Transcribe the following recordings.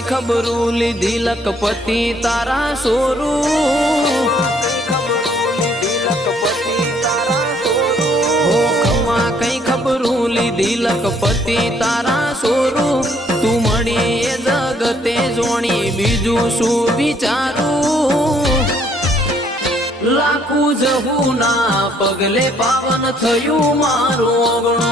ખબરું લીધી લખપતિ તારા સોરું? કઈ લીધી લખપતિ તારા સોરું? તું મળી એ જગતે જોણી, બીજું શું વિચારું? લાખું જવું ના પગલે પાવન થયું મારું ઓગણું.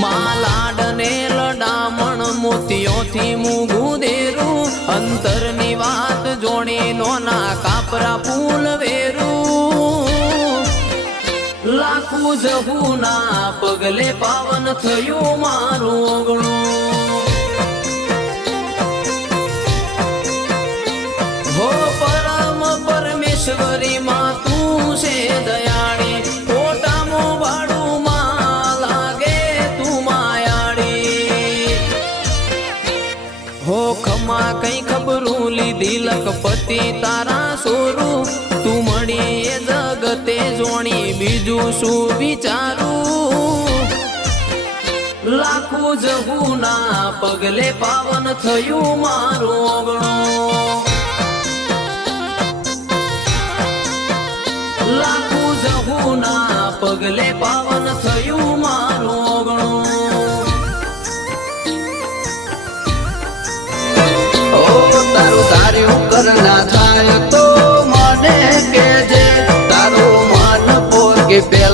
માલાડને લડામણ મોતીઓથી મૂગું દેરું. અંતરની વાત જોણી નોના કાપરા ફૂલ વેરું. લાખું જહું ના પગલે પાવન થયું મારું ઓગણું. હો પરમ પરમેશ્વરી, માં તું છે દયાળી હો ખમા કઈ ખબરું લીધી લખપતિ તારા સોરું? તું મળી એ જગતે જોણી, બીજું શું વિચારું? લાખું ના પગલે પાવન થયું મારું ઓગણું. લાખું ના પગલે પાવન થયું કરના થાય તો મને કેજે તારું મન પોર કે પેલા